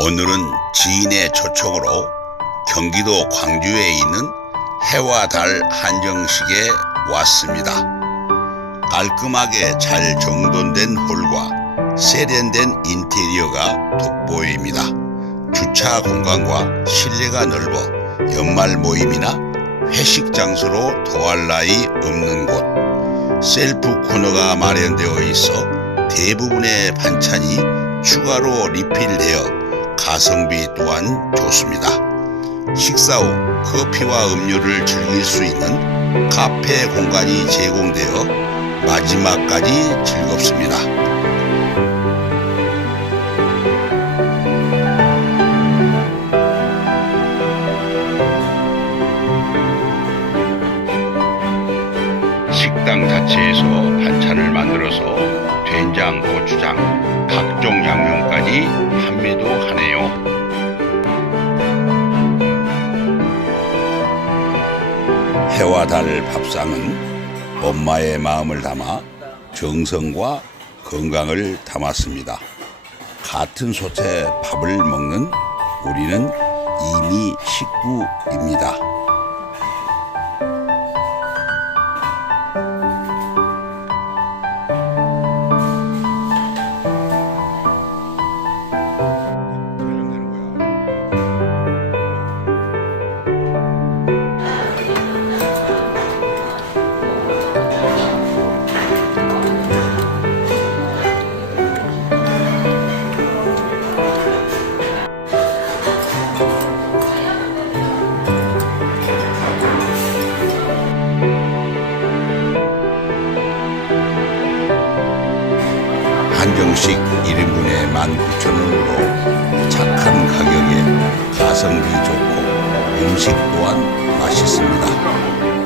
오늘은 지인의 초청으로 경기도 광주에 있는 해와 달 한정식에 왔습니다. 깔끔하게 잘 정돈된 홀과 세련된 인테리어가 돋보입니다. 주차 공간과 실내가 넓어 연말 모임이나 회식 장소로 더할 나위 없는 곳. 셀프 코너가 마련되어 있어 대부분의 반찬이 추가로 리필되어 가성비 또한 좋습니다. 식사 후 커피와 음료를 즐길 수 있는 카페 공간이 제공되어 마지막까지 즐겁습니다. 식당 자체에서 반찬을 만들어서 된장, 고추장, 각종 양념까지 해와 달 밥상은 엄마의 마음을 담아 정성과 건강을 담았습니다. 같은 솥에 밥을 먹는 우리는 이미 식구입니다. 한정식 1인분에 19,000원으로 착한 가격에 가성비 좋고 음식 또한 맛있습니다.